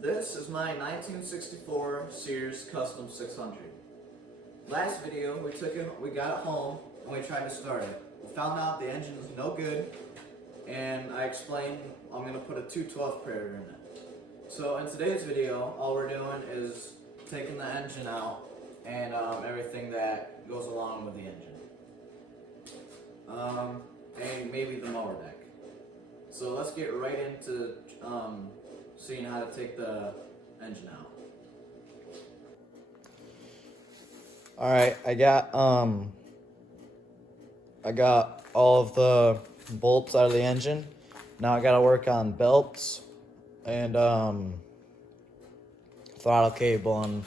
This is my 1964 Sears Custom 600. Last video, we got it home and we tried to start it. We found out the engine is no good, and I explained I'm going to put a 212 Predator in it. So in today's video, all we're doing is taking the engine out and everything that goes along with the engine. And maybe the motor deck. So let's get right into seeing how to take the engine out. Alright, I got all of the bolts out of the engine. Now I gotta work on belts and throttle cable and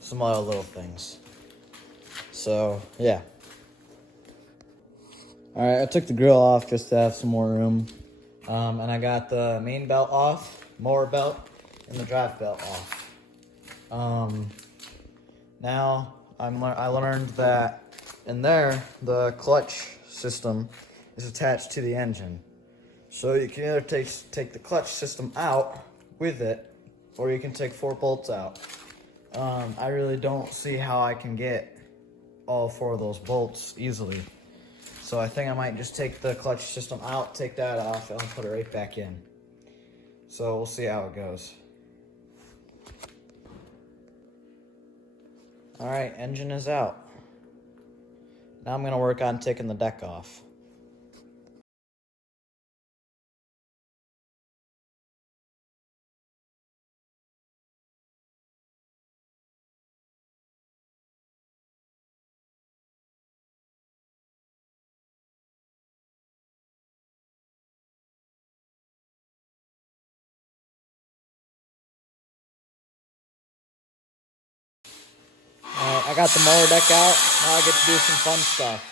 some other little things. So yeah. Alright, I took the grill off just to have some more room. And I got the main belt off, motor belt, and the drive belt off. Now I learned that in there the clutch system is attached to the engine. So you can either take the clutch system out with it, or you can take 4 bolts out. I really don't see how I can get all 4 of those bolts easily. So I think I might just take the clutch system out, take that off, and I'll put it right back in. So we'll see how it goes. Alright, engine is out. Now I'm going to work on taking the deck off. I got the motor deck out. Now I get to do some fun stuff.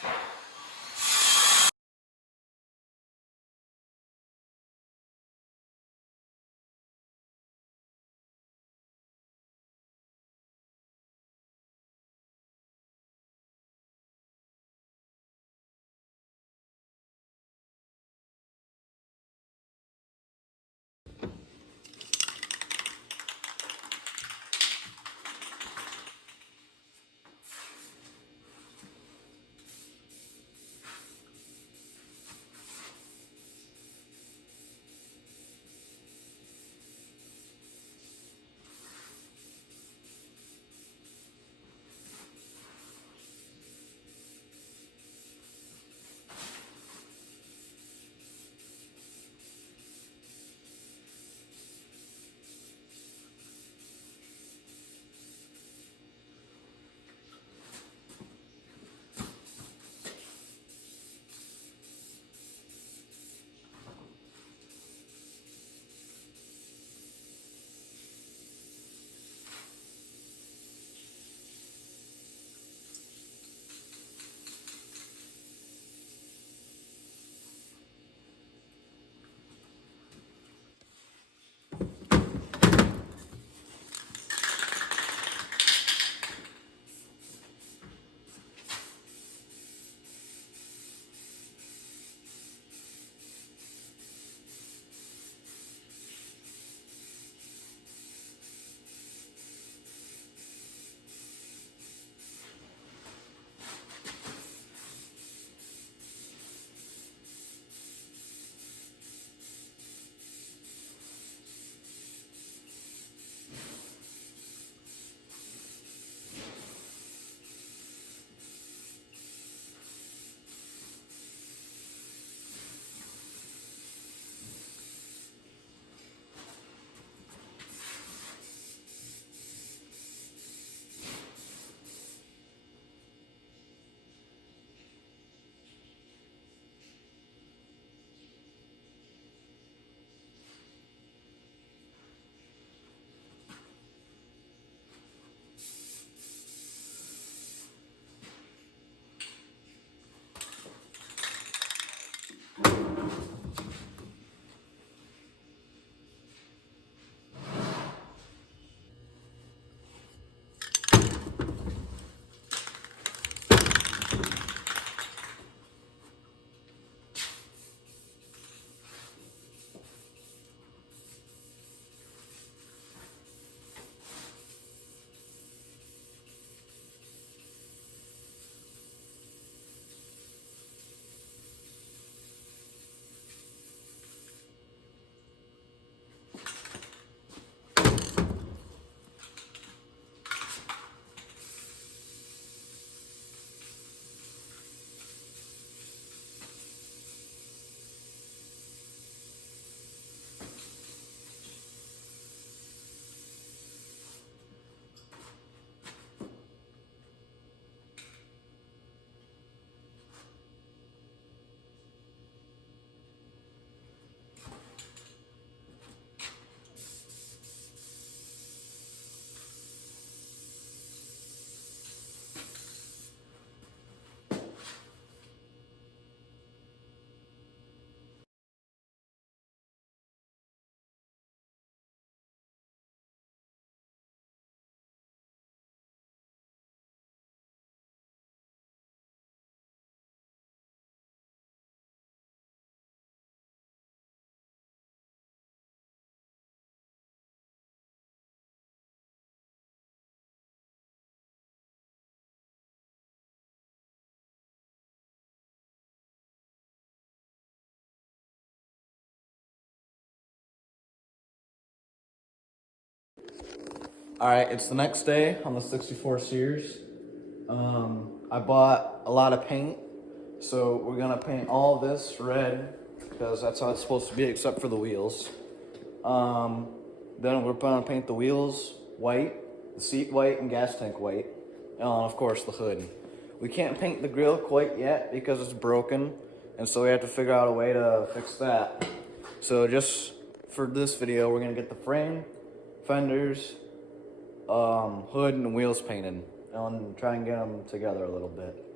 All right, it's the next day on the 64 Sears. I bought a lot of paint, so we're gonna paint all this red because that's how it's supposed to be, except for the wheels. Then we're gonna paint the wheels white, the seat white, and gas tank white, and of course the hood. We can't paint the grill quite yet because it's broken, and so we have to figure out a way to fix that. So just for this video, we're gonna get the frame, fenders, hood, and wheels painted, and try and get them together a little bit.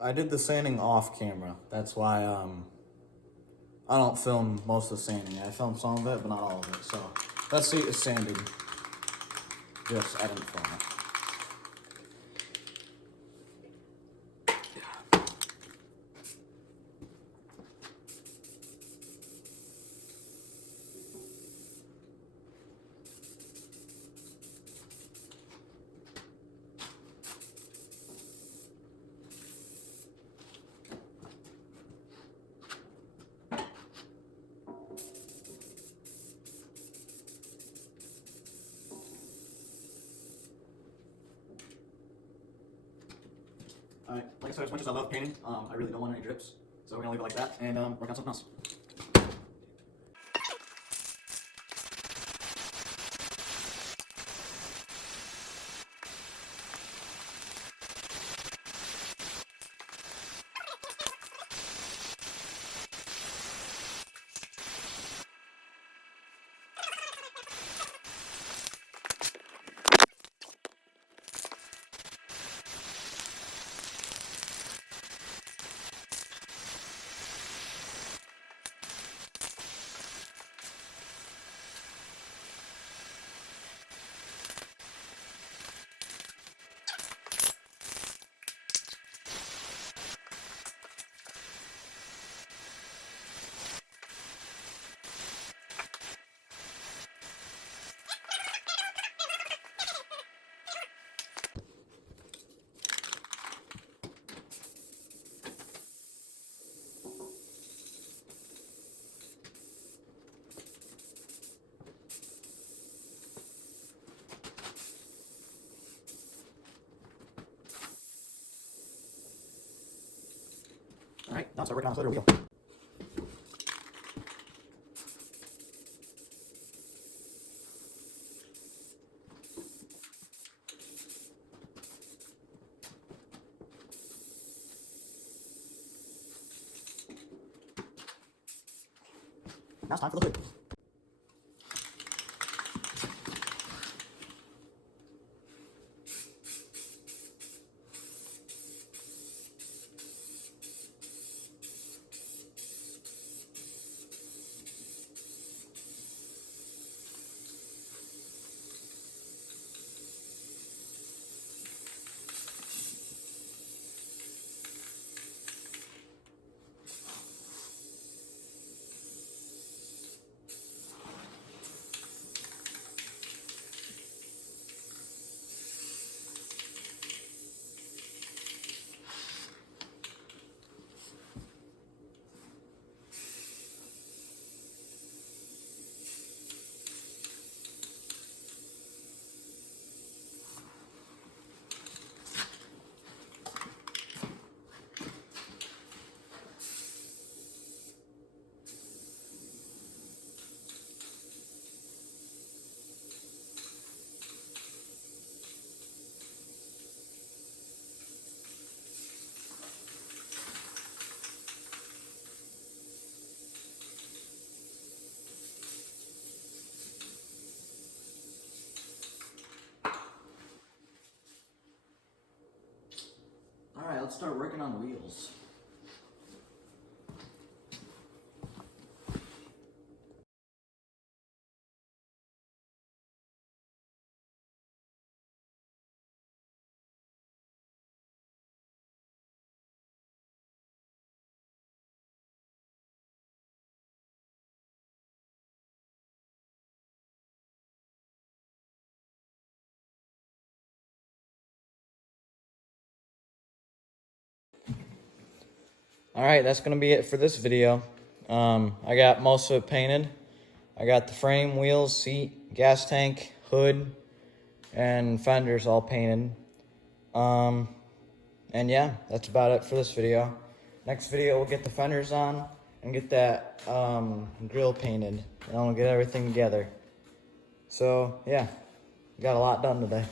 I did the sanding off camera. That's why I don't film most of the sanding. I film some of it, but not all of it. So that seat is sanded. Just I didn't film it. Alright, like I said, as much as I love painting, I really don't want any drips. So we're gonna leave it like that and work on something else. Alright, now start working on this other wheel. Now it's time for the hood. All right, let's start working on the wheels. All right, that's gonna be it for this video. I got most of it painted. I got the frame, wheels, seat, gas tank, hood, and fenders all painted. And yeah, that's about it for this video. Next video, we'll get the fenders on and get that grill painted, and then we'll get everything together. So yeah, got a lot done today.